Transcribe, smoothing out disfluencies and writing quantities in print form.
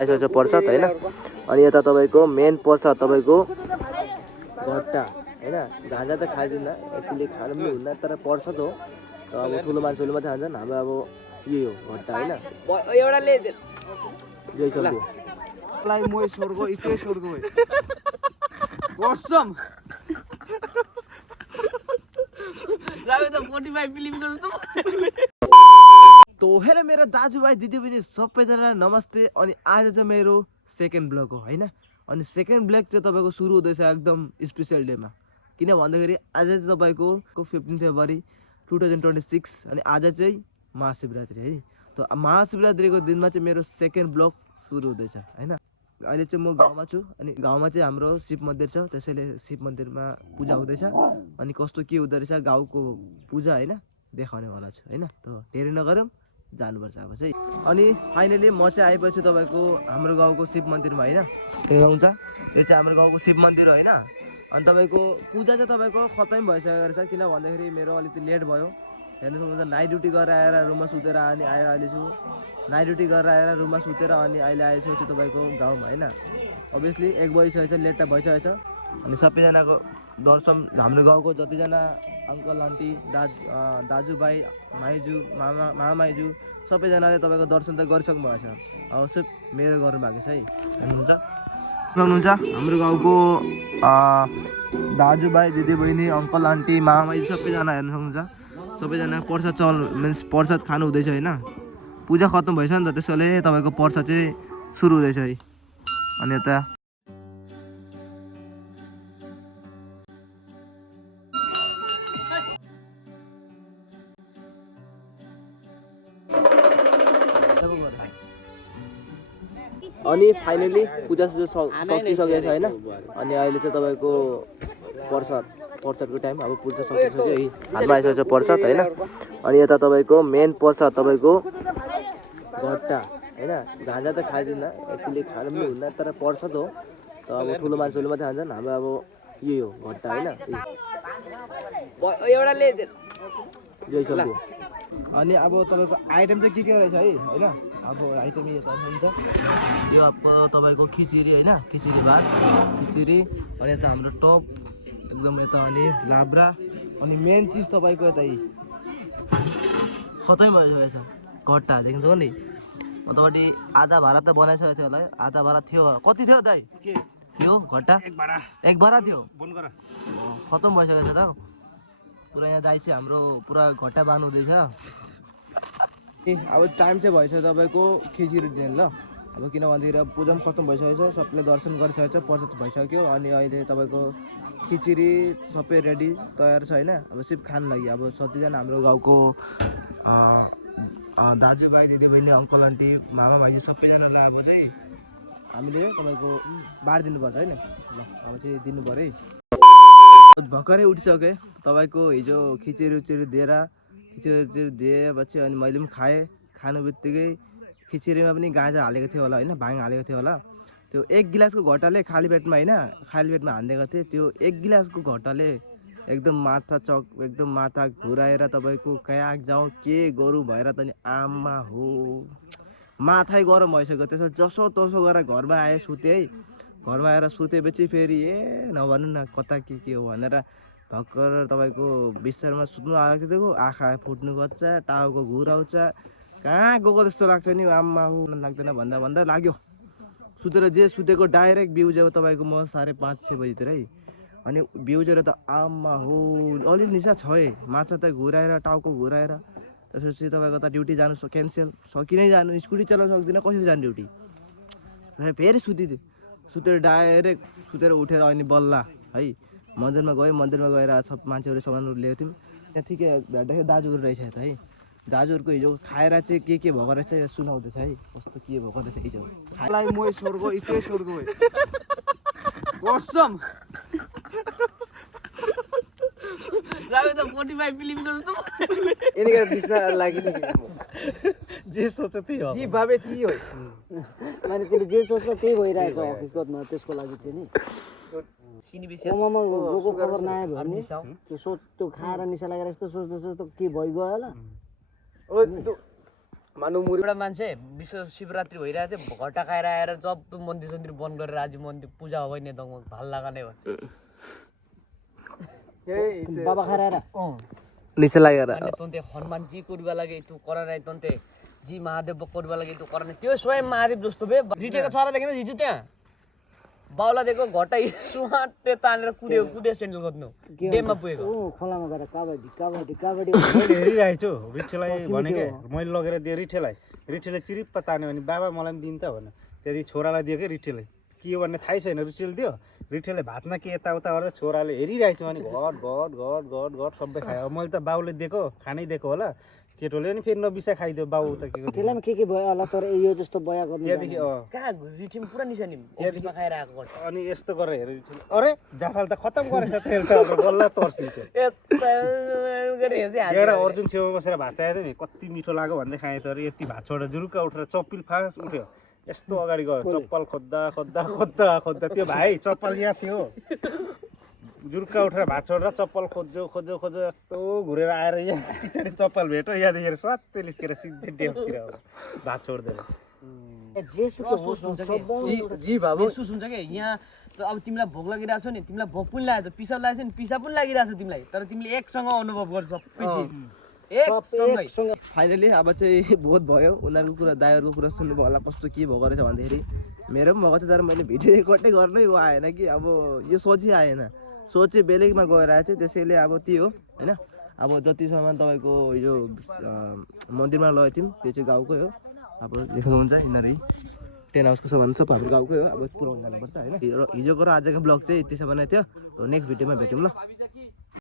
यसो प्रसाद हैन। अनि यता तपाईको मेन प्रसाद तपाईको घट्टा हैन। गाँजा त खाइदिन्न, एक्चुअली खानु पनि हुन्न, तर प्रसाद हो। त अब ठुलो मान्छेले मात्रै खान्छन्, हाम्रो अब यही हो घट्टा हैन। एउटा ले जय शम्भु। लाई मोय स्वर्ग इते स्वर्ग भए कसम रामे त 45 फिल्म गर्नु तो हेलो मेरो दाजुभाइ दिदीबहिनी सबैजना नमस्ते। अनि आज चाहिँ मेरो सेकेन्ड ब्लग हो हैन। अनि सेकेन्ड ब्लग चाहिँ तपाईको सुरु हुँदैछ एकदम स्पेशल डेमा। किन भन्दाखेरि आज चाहिँ तपाईको 15 फेब्रुअरी 2026 अनि आज चाहिँ महाशिवरात्रि है। त महाशिवरात्रिको दिनमा चाहिँ मेरो सेकेन्ड ब्लग सुरु हुँदैछ हैन। अहिले चाहिँ म गाउँमा छु अनि गाउँमा चाहिँ हाम्रो शिव मन्दिर छ, त्यसैले शिव मन्दिरमा पूजा हुँदैछ। अनि कस्तो के हुँदो रहेछ गाउँको पूजा हैन देखाउने वाला छु हैन। त धेरै नगरौँ, जानुपर्छ अब चाहिँ। अनि फाइनली म चाहिँ आएपछि तपाईको हाम्रो गाउँको शिव मन्दिरमा हैन। देखाउँछ यो चाहिँ हाम्रो गाउँको शिव मन्दिर हो हैन। अनि तपाईको पूजा चाहिँ तपाईको खत्तम भइसकेको रहेछ, किन भन्दाखेरि मेरो अलिकति लेट भयो। हेर्नु सक्नुहुन्छ नाइट ड्युटी गरेर आएर रुममा सुतेर अनि आएर अहिले छु नाइट ड्युटी गरेर आएर रुममा सुतेर अनि अहिले आइसकेको छु तपाईँको गाउँमा हैन। अभियसली 1 बजिसकेको छ, लेट त भइसकेको छ। अनि सबैजनाको दर्शन हाम्रो गाउँको जतिजना अङ्कल आन्टी दाजुभाइ माइजू मामा माइजू सबैजनाले तपाईँको दर्शन त गरिसक्नु भएको छ। अब सिर्फ मेरो गर्नु भएको छ है। हेर्नुहुन्छ हाम्रो गाउँको दाजुभाइ दिदीबहिनी अङ्कल आन्टी मामा माइजू सबैजना हेर्नु सक्नुहुन्छ। सबैजना प्रसाद मिन्स प्रसाद खानु हुँदैछ हैन। पूजा खत्तम भइसक्यो नि त, त्यसैले तपाईँको प्रसाद चाहिँ सुरु हुँदैछ है। अनि यता अनि फाइनली पूजा सुजा सकिसकेको छ हैन। अनि अहिले चाहिँ तपाईँको प्रसादको टाइम, अब पूजा सकिसक्यो है। हातमा आइसकेको छ प्रसाद हैन। अनि यता तपाईँको मेन प्रसाद तपाईँको घट्टा हैन। गाँजा त खाइदिन्न, एक्चुअली खानु पनि हुन्न, तर प्रसाद हो। त अब ठुलो मान्छेले मात्रै खान्छन्, हाम्रो अब यही हो घट्टा हैन। एउटा ले जय शम्भु। अनि अब तपाईँको आइटम चाहिँ के रहेछ है हैन। अब आइटम यता हुन्छ यो आपको तपाईँको खिचडी हैन, खिचडी भात खिचडी। अनि यता हाम्रो टप एकदम यता अनि लाब्रा। अनि मेन चिज तपाईँको यता खतम भइसकेको छ घट्टा देख्नु नि। मोटामोटी आधा भाडा त बनाइसकेको थियो होला है, आधा भाडा थियो। कति थियो दाइ यो घट्टा? एक भाडा थियो, खतम भइसकेको छ त पुरा। यहाँ दाइ चाहिँ हाम्रो पुरा घट्टा बाँध्नु हुँदैछ। अब टाइम चाहिँ भइसक्यो तपाईँको खिचडी दिने ल। अब किन भन्दाखेरि अब पूजा पनि खत्तम भइसकेको छ, सबले दर्शन गरिसकेको छ, प्रसाद भइसक्यो। अनि अहिले तपाईँको खिचडी सबै रेडी तयार छ हैन। अब सिर्फ खानु लागि अब सबैजना हाम्रो गाउँको दाजुभाइ दिदीबहिनी अङ्कल आन्टी मामा भाइजू सबैजनालाई अब चाहिँ हामीले तपाईँको बार दिनुपर्छ हैन। ल अब चाहिँ दिनु पऱ्यो है। भर्खरै उठिसकेँ तपाईँको हिजो खिचडी दिएपछि अनि मैले पनि खाएँ। खानु बित्तिकै खिचडीमा पनि गाँजा हालेको थियो होला हैन, भाङ हालेको थियो होला। त्यो 1 गिलासको घटाले खाली पेटमा हैन, खाली पेटमा हानिदिएको थिएँ। त्यो 1 गिलासको घटाले एकदम माथा घुराएर तपाईँको कहाँ जाउँ के गरौँ भएर त नि आमा हो माथै गरम भइसक्यो। त्यसो जसो तसो गरेर घरमा आएँ, सुतेँ है। घरमा आएर सुतेपछि फेरि नभन्नु न कता के हो भनेर भर्खर तपाईँको बिस्तारमा सुत्नु आएको थियो, आँखा फुट्नु खोज्छ, टाउको घुराउँछ, कहाँ गएको जस्तो लाग्छ नि आम्मा हो। लाग्दैन भन्दा लाग्यो। सुतेर सुतेको डाइरेक्ट बिउज्यो तपाईँको म 5:30-6 बजीतिर है। अनि बिउजेर त आम्मा हो अलि निसा छ है, माछा त घुराएर टाउको घुराएर। त्यसपछि तपाईँको त ड्युटी जानु क्यान्सल, सकिनै जानु, स्कुटी चलाउनु सक्दिनँ, कसरी जानु ड्युटी। फेरि सुतेर डाइरेक्ट उठेर अनि बल्ल है मन्दिरमा गएर सब मान्छेहरू सामानहरू ल्याएको थियौँ। त्यहाँ ठिकै भेट्दाखेरि दाजुहरू रहेछ त है। दाजुहरूको हिजो खाएर चाहिँ के भएको रहेछ सुनाउँदैछ है, कस्तो के भएको रहेछ हिजो। लाई मोय स्वर्ग इते स्वर्ग भए कसम रामे त 45 फिल्म गर्नु यतिखेर दिस्न लागि जे सोच त्यही हो, जी भाबे त्यही हो। मान्छेले जे सोच्छ त्यही भइरहेछ हकिकतमा। त्यसको लागि चाहिँ नि ममा गएको खबर नआयो भने त्यो सोच त्यो खाएर निसा लागेर यस्तो सोच्दो के भइगयो होला। मानुमुरी एउटा मान्छे विश्व शिवरात्रि भइरहेको थियो घटा खाएर आएर जब मन्दिर सन्दिर बन्द गरेर आज मन्दिर पूजा हो भने दङ ভাল লাগা नै बाबा खारा নিচে লাগে আর अनि तन्ते हनुमान जी कोरिबा लागि तु कर नै तन्ते जी महादेव कोरिबा लागि तु कर नै त्यो स्वयं महादेव जस्तो बे रिटेको छोरा देखेन हिजो त्यहाँ बाउला देखो घटाइ सुहाटे तानेर कुदे सेन्डल खोज्नु डेममा पुगेको ओ खोलामा गएर कबड्डी मैले हेरिरहेको छु रिठेलाई भनेको मैले लगेर दिएँ रिठेले चिरिप्प तान्यो भने बाबा मलाई पनि दिनु त भन्यो त्यहाँदेखि छोरालाई दियो कि रिठेले के हो भन्ने थाहै छैन रिठेल दियो रिठेले भातमा के यताउता गर्दा छोराले हेरिरहेको छु भने घट सबै खायो अब मैले त बाउले दिएको खानै दिएको होला केटोले नि फेरि नबिसा खाइदियो बाउ त त्यसलाई पनि के भयो होला तर यो जस्तो बया गर्नु त्यहाँदेखि कहाँ रिठिम पुरा निशानी अफिसमा खाएर आएको गर्छ अनि यस्तो गरेर हेर रिठेल अरे जाफाल त खत्तम गरेछ तेल त अब बल्ल तर्सिन्छ एउटा अर्जुन छेउमा बसेर भात खाएको थियो नि कति मिठो लाग्यो भन्दै खाएँ तर यति भात छोडेर जुरुक्क उठेर चप्पिल फास उठ्यो यस्तो अगाडि गयो चप्पल खोज्दा त्यो भाइ चप्पल यहाँ थियो जुरुक्क उठेर भात छोडेर चप्पल खोज्यो यस्तो घुरेर आएर यहाँ पछाडि चप्पल भेट्यो यहाँ देखेर स्वात्तै निस्केर सिधै डेमतिर भात छोड्दैन जी बाबु महसुस हुन्छ कि यहाँ अब तिमीलाई भोक लागिरहेको छ नि तिमीलाई भोक पनि लागेको छ पिसाब लागेको छ नि पिसाब पनि लागिरहेको छ तिमीलाई तर तिमीले एकसँग अनुभव गर्छ सबै चिज फाइनली अब चाहिँ बहुत भयो उनीहरूको कुरा दाइहरूको कुरा सुन्नुभयो होला कस्तो के भएको रहेछ भन्दाखेरि मेरो पनि भएको थियो तर मैले भिडियो रेकर्डै गर्नै आएन कि अब यो सोचै आएन सोचै बेलेगमा गएर आएको थियो त्यसैले अब त्यो हो होइन अब जतिसम्म तपाईँको यो मन्दिरमा लगेको थियौँ त्यो चाहिँ गाउँकै हो अब देख्नुहुन्छ यिनीहरू टेन हाउसको सामान सब हाम्रो गाउँकै हो अब पुऱ्याउनु जानुपर्छ होइन हिजोको र आजको ब्लग चाहिँ यतिसम्म नै थियो नेक्स्ट भिडियोमा भेटौँ ल।